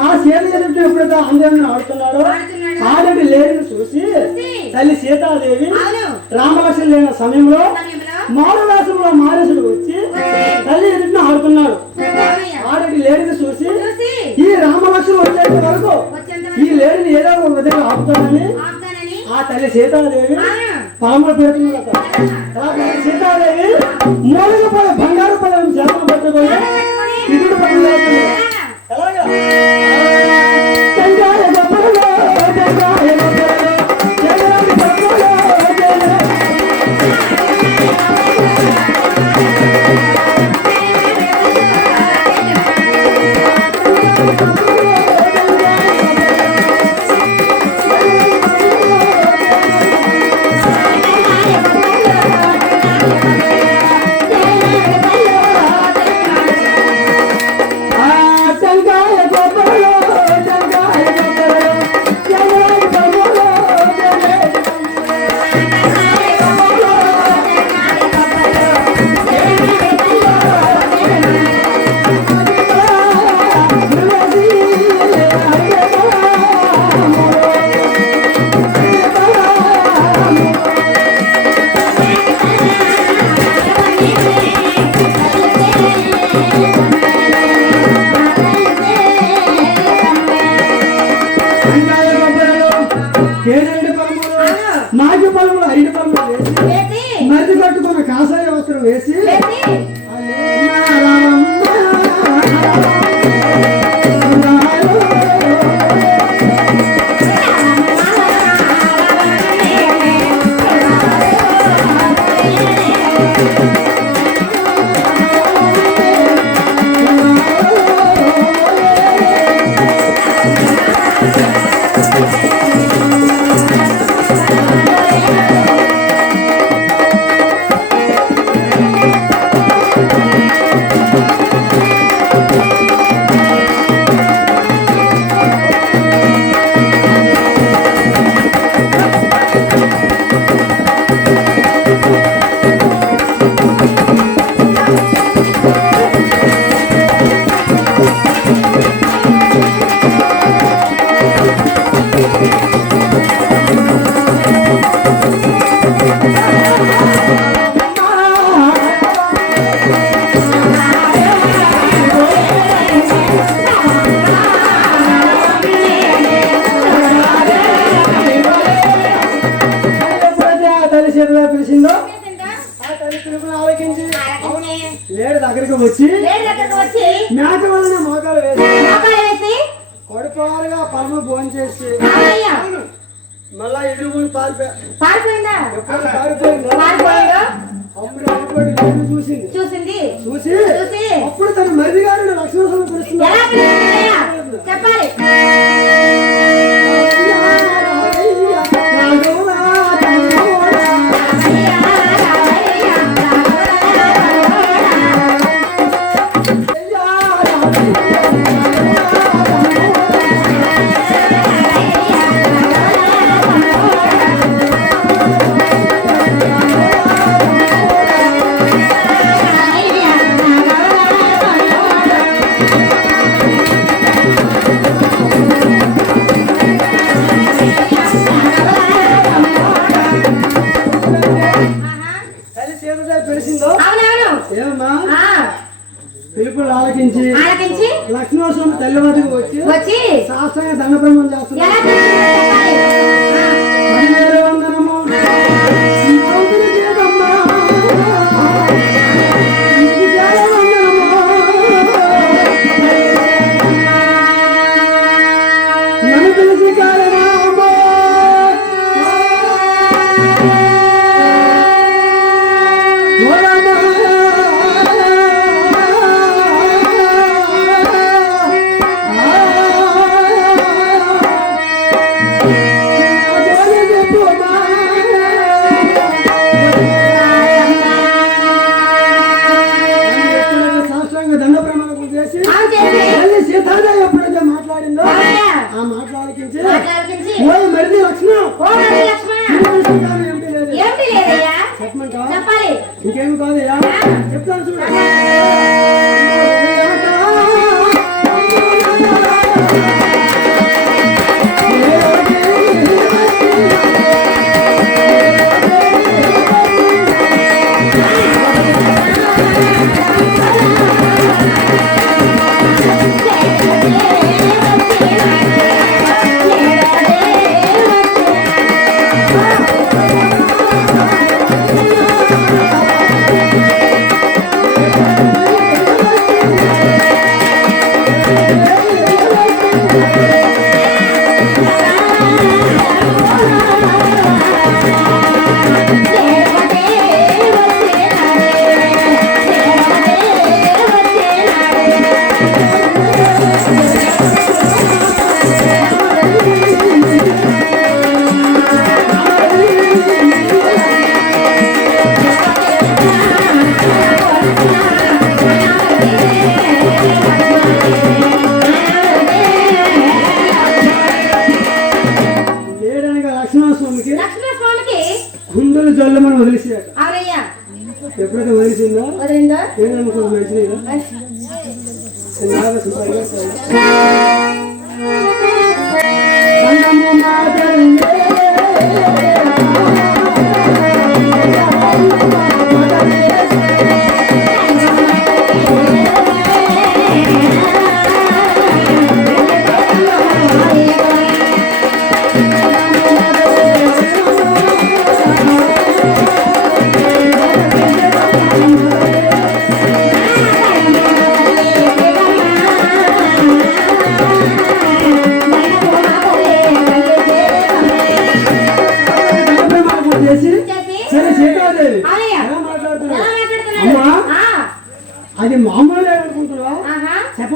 ఆ సీత ఎదుటి ఎప్పుడైతే అందరిని ఆడుతున్నాడో. ఆడటి లేడిని చూసి తల్లి సీతాదేవి అవును. రామలక్ష్మణ లేని సమయంలో మారువేషంలో మారేసుడు వచ్చి తల్లి ఎదుటిన ఆడుతున్నాడు. ఆడటి లేడిని చూసి ఈ రామలక్ష్మణ వచ్చేంత వరకు ఈ లేడిని ఏదో ఒక విధంగా ఆపుతానని ఆ తల్లి సీతాదేవి. పాములు కాబట్టి సీతాదేవి మూలక పడ బంగారు పదం చేతలు పట్టుకొని పట్టుకొని ఇగుడు ఆలకించి లేడు దగ్గరికి వచ్చి మేక వలన మోకాలు వేసి కొడుకోవాలిగా పరమ భోజనం చేసి మళ్ళా ఇల్లు చూసింది. చూసింది. చూసి అప్పుడు తన మరిది గారు లక్ష్మణ చెప్పాలి. Obrigado. వచ్చి శాస్త్రంగా దండ బ్రహ్మం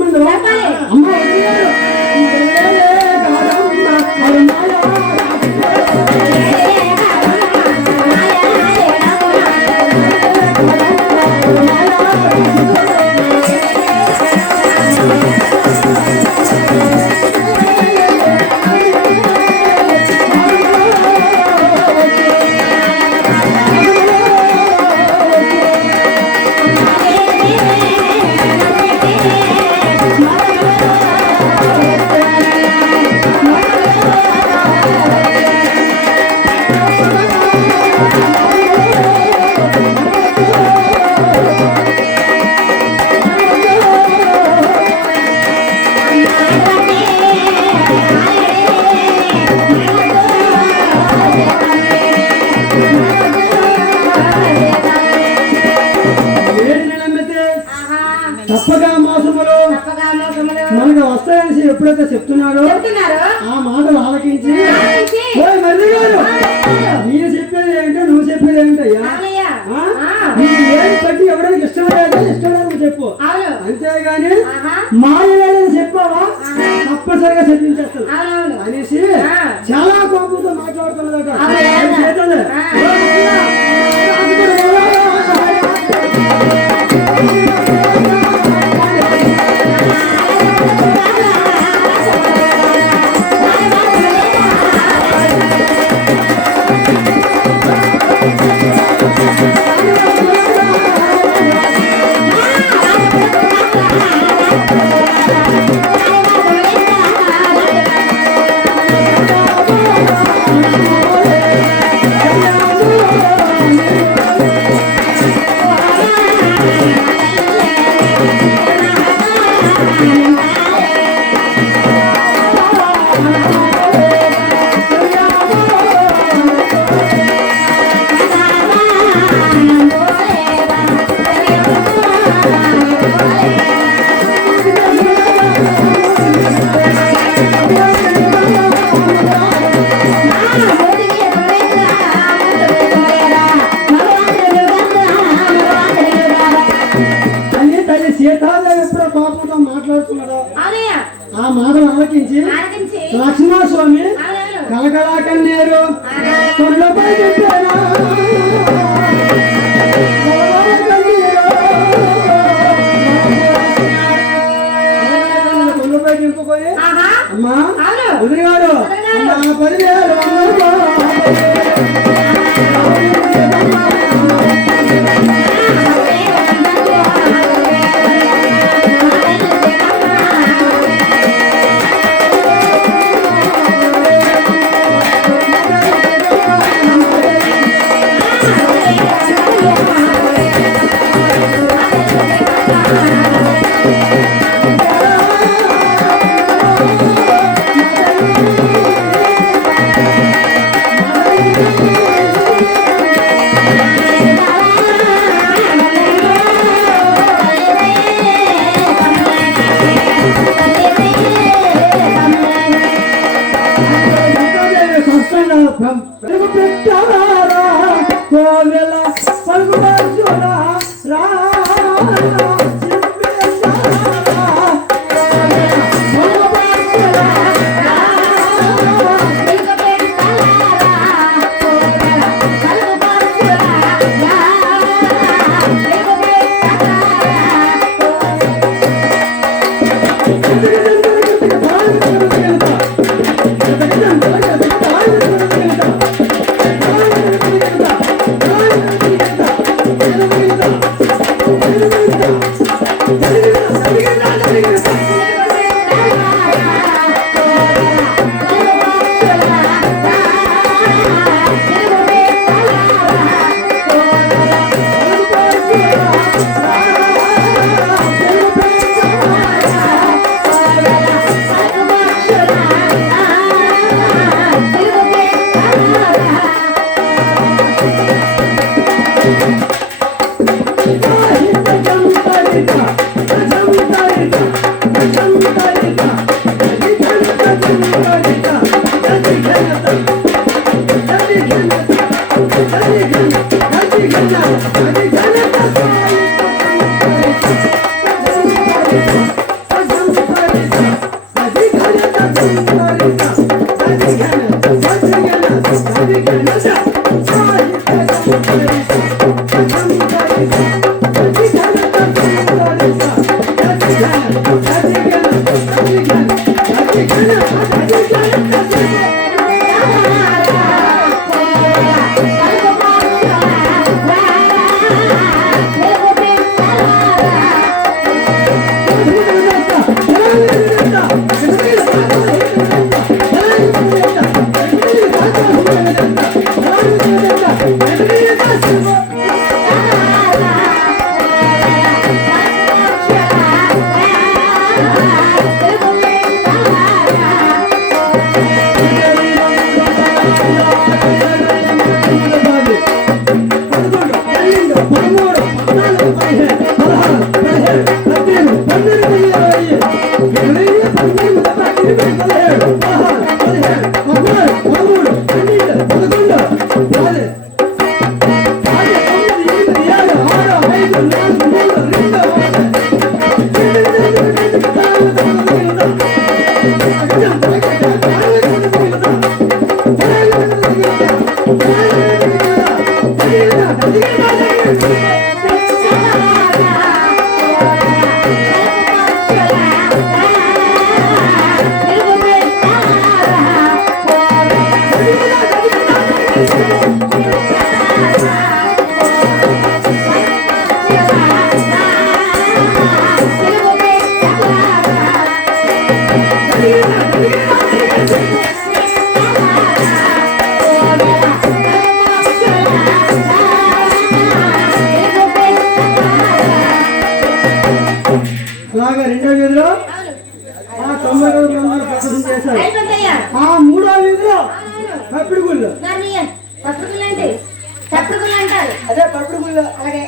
มันหนไปไม่ అంతేగాని మాయలేదని చెప్పావా? తప్పనిసరిగా చెప్పించేస్తాను. అనేసి చాలా కోపంతో మాట్లాడుతున్నదట. നമുക്ക് നാട്ടുകാരും Yeah. అలాగే రెండో వీధిలో ఆ తొంభై ప్రదర్శన చేశారు. ఆ మూడో వీధిలో పప్పిడి గుళ్ళు అదే పప్పిడి గుళ్ళు అలాగే?